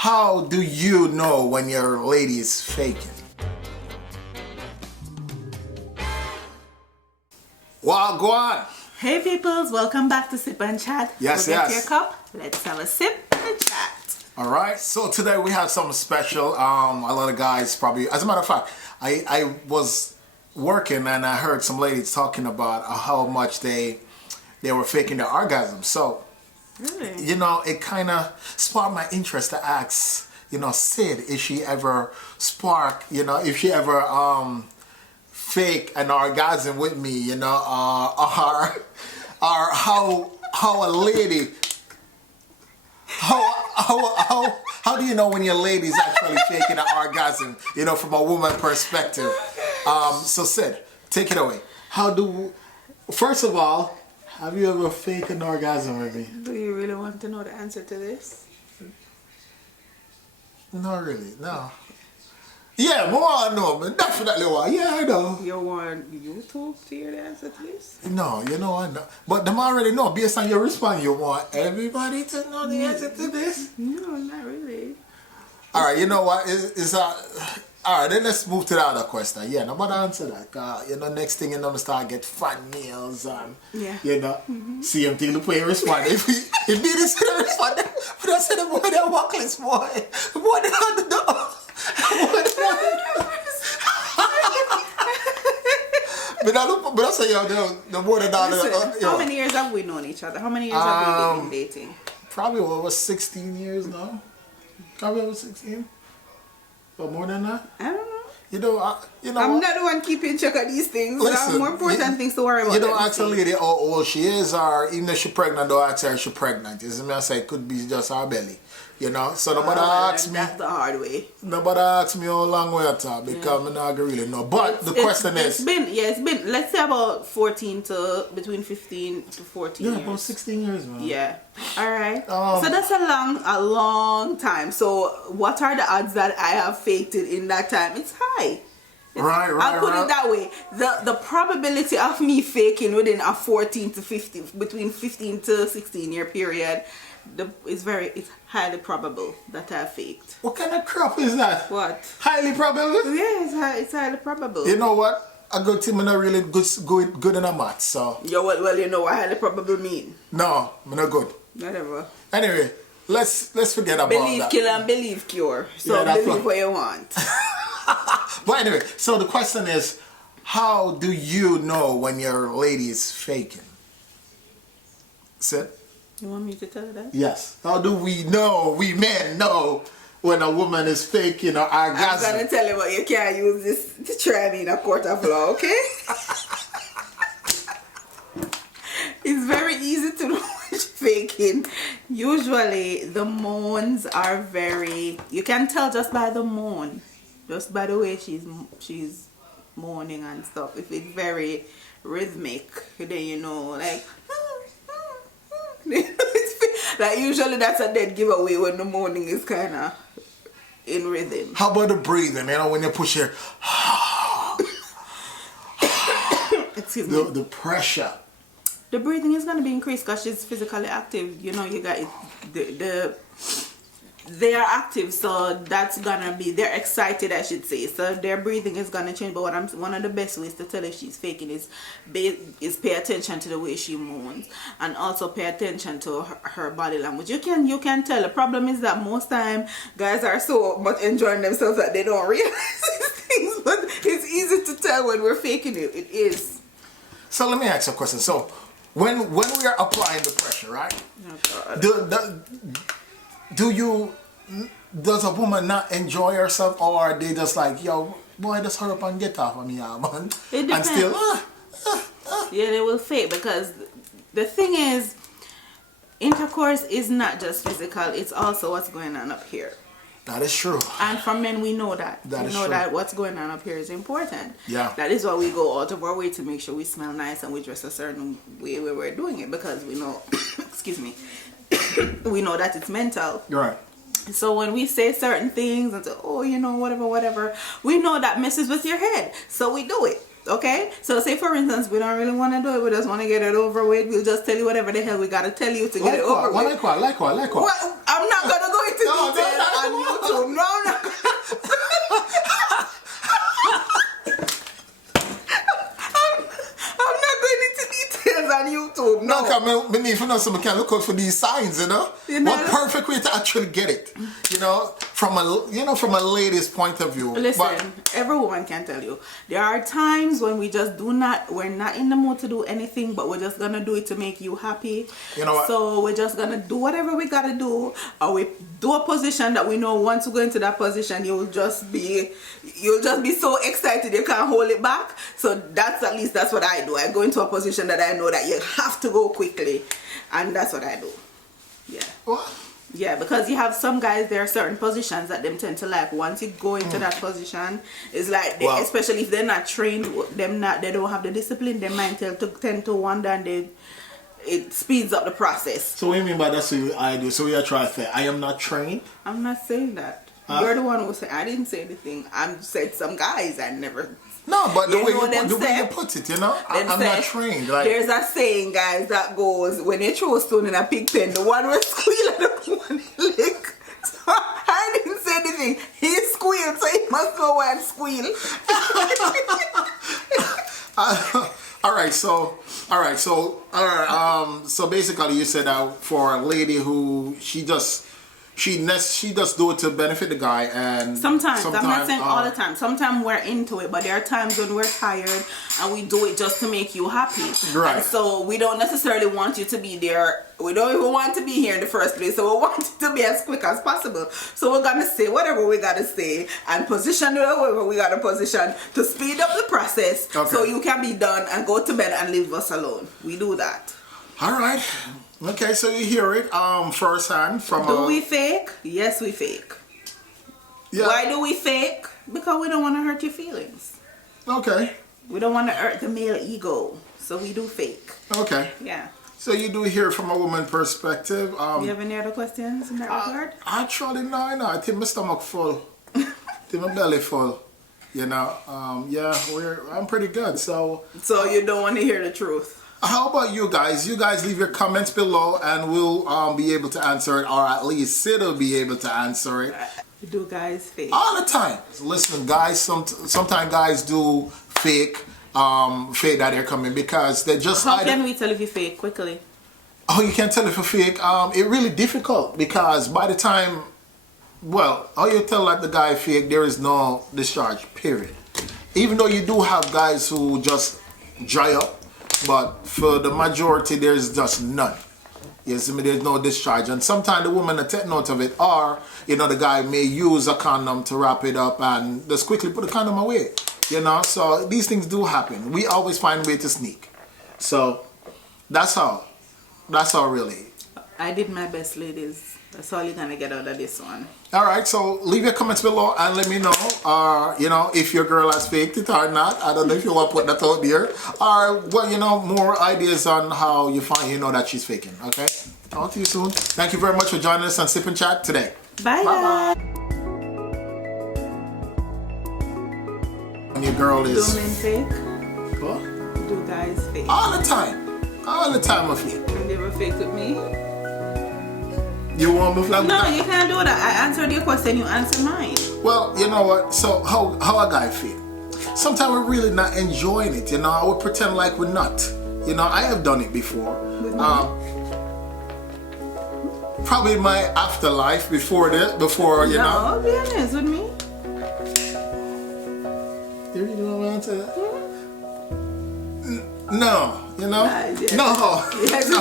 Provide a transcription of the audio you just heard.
how do you know when your lady is faking? Well, go on. Hey peoples, welcome back to Sip and Chat. Yes, so get yes. your cup, let's have a sip and chat. All right, so today we have something special. A lot of guys probably, as a matter of fact, I was working and I heard some ladies talking about how much they were faking their orgasm. So, Really? you know, it kind of sparked my interest to ask, Sid, if she ever if she ever fake an orgasm with me, or how a lady, how do you know when your lady's actually faking an orgasm, from a woman perspective? So Sid, take it away. First of all, have you ever faked an orgasm with me? Do you really want to know the answer to this? Not really, no. Yeah, more I know, but definitely one. Yeah, I know. You want YouTube to hear the answer to this? No, I know. But them already know. Based on your response, you want everybody to know the answer to this? No, not really. All right, you know what? All right, then let's move to the other question. Yeah, nobody answer that. Next thing I start get fat nails and, see him till the way he respond. If he didn't see the response, but I said the boy, they're walkless, boy. The boy, they're on the door. But I say, the more than how many years have we known each other? How many years have we been dating? Probably over 16 years now. Probably over 16. But more than that? I don't know. I'm not the one keeping track of these things. There are more important things to worry about. You don't ask a lady how old she is, or even if she's pregnant, don't ask her if she's pregnant. You see me? I say it could be just her belly. So nobody asks me. That's the hard way. Nobody asks me how long we are talking because I don't really know. But the question is. It's been, let's say about 14 to between 15 to 14 years. Yeah, about 16 years, man. Yeah. All right. So that's a long time. So what are the odds that I have faked it in that time? It's high. Right. I'll put it that way. The probability of me faking within a 14 to 15, between 15 to 16 year period, it's highly probable that I faked. What kind of crap is that? What? Highly probable? Yeah, it's highly probable. You know what? A good team is not really good in a math, so. Yeah, well, you know what highly probable mean. No, I'm not good. Whatever. Anyway, let's forget about believe that. Kill and believe cure. So Yeah, believe what you want. But anyway, so the question is, how do you know when your lady is faking? Sid? You want me to tell you that? Yes. How do we men know when a woman is faking or orgasm? I'm gonna tell you what, you can't use this to try me in a court of law, okay? It's very easy to know when she's faking. Usually the moans are you can tell just by the moan. Just by the way she's moaning and stuff. If it's very rhythmic, then like like usually that's a dead giveaway when the moaning is kind of in rhythm. How about the breathing? When you push your excuse me. The pressure. The breathing is gonna be increased because she's physically active. You got they are active, so that's gonna be, they're excited, I should say, so their breathing is gonna change. But one of the best ways to tell if she's faking is pay attention to the way she moans, and also pay attention to her body language. You can tell. The problem is that most time guys are so much enjoying themselves that they don't realize these things, but it's easy to tell when we're faking it. It is. So let me ask you a question. So when we are applying the pressure, right? Oh, God. Does a woman not enjoy herself, or are they just like, yo, boy, just hurry up and get off of me, man? It depends. And still, Yeah, they will fake, because the thing is, intercourse is not just physical, it's also what's going on up here. That is true. And for men, we know that. That we is know true. that what's going on up here is important. Yeah. That is why we go out of our way to make sure we smell nice and we dress a certain way when we're doing it, because we know, excuse me, we know that it's mental. Right. So when we say certain things and say, oh, whatever, we know that messes with your head. So we do it. Okay? So say for instance, we don't really want to do it. We just want to get it over with. We'll just tell you whatever the hell we got to tell you to get it over with. Like what? Well, I'm not going to go into detail on because I need to know so I can look out for these signs, you know? What perfect way to actually get it, you know, from a lady's point of view. Listen, every woman can tell you. There are times when we're not in the mood to do anything, but we're just gonna do it to make you happy. You know what? So we're just gonna do whatever we gotta do, or we do a position that we know once we go into that position, you'll just be so excited you can't hold it back. So that's what I do. I go into a position that I know that you have to go quickly, and that's what I do. Yeah. What? Yeah, because you have some guys, there are certain positions that them tend to like. Once you go into that position, it's like, especially if they're not trained, they don't have the discipline, their mind tend to wander, and it speeds up the process. So what do you mean by that's what I do? So we are trying to say, I am not trained? I'm not saying that. You're the one who said, I didn't say anything. I said some guys, I never. No, but the way you put it, you know, I'm not trained. Like, there's a saying, guys, that goes, when you throw a stone in a pig pen, the one will squeal and the one will lick. So I didn't say anything. He squealed, so he must know why I'm squeal. So basically you said that for a lady who she just do it to benefit the guy, and sometimes I'm not saying all the time. Sometimes we're into it, but there are times when we're tired and we do it just to make you happy. Right. And so we don't necessarily want you to be there. We don't even want to be here in the first place. So we want it to be as quick as possible. So we're gonna say whatever we gotta say and position whatever we gotta position to speed up the process, so you can be done and go to bed and leave us alone. We do that. All right. Okay, so you hear it firsthand from. Do we fake? Yes, we fake. Yeah. Why do we fake? Because we don't want to hurt your feelings. Okay. We don't want to hurt the male ego, so we do fake. Okay. Yeah. So you do hear from a woman perspective. You have any other questions in that regard? Actually, no. I think my stomach full. I think my belly full. You know. I'm pretty good. So you don't want to hear the truth. How about you guys? You guys leave your comments below, and we'll be able to answer it, or at least Sid will be able to answer it. Do guys fake? All the time. So listen, guys. Sometimes guys do fake that they're coming because they just. How can we tell if you fake quickly? Oh, you can't tell if you fake. It's really difficult because by the time, how you tell that the guy fake, there is no discharge. Period. Even though you do have guys who just dry up. But for the majority, there's just none. Yes, I mean, there's no discharge. And sometimes the woman will take note of it, or, you know, the guy may use a condom to wrap it up and just quickly put the condom away. You know, so these things do happen. We always find a way to sneak. So that's how really. I did my best, ladies. That's all you're going to get out of this one. All right, so leave your comments below and let me know, you know, if your girl has faked it or not. I don't know if you want to put that out there. Or, well, you know, more ideas on how you know that she's faking, okay? Talk to you soon. Thank you very much for joining us on Sip and Chat today. Bye, bye. And your girl is... Do men fake? What? Do guys fake? All the time. All the time I fake. You never faked with me? You want me to No, you can't do that. I answered your question, you answer mine. Well, you know what? So how a guy feel? Sometimes we're really not enjoying it, you know. I would pretend like we're not. You know, I have done it before. Probably my afterlife before you know. No, be honest with me. You really don't want to? No, you know? Yes. No. Yes, no.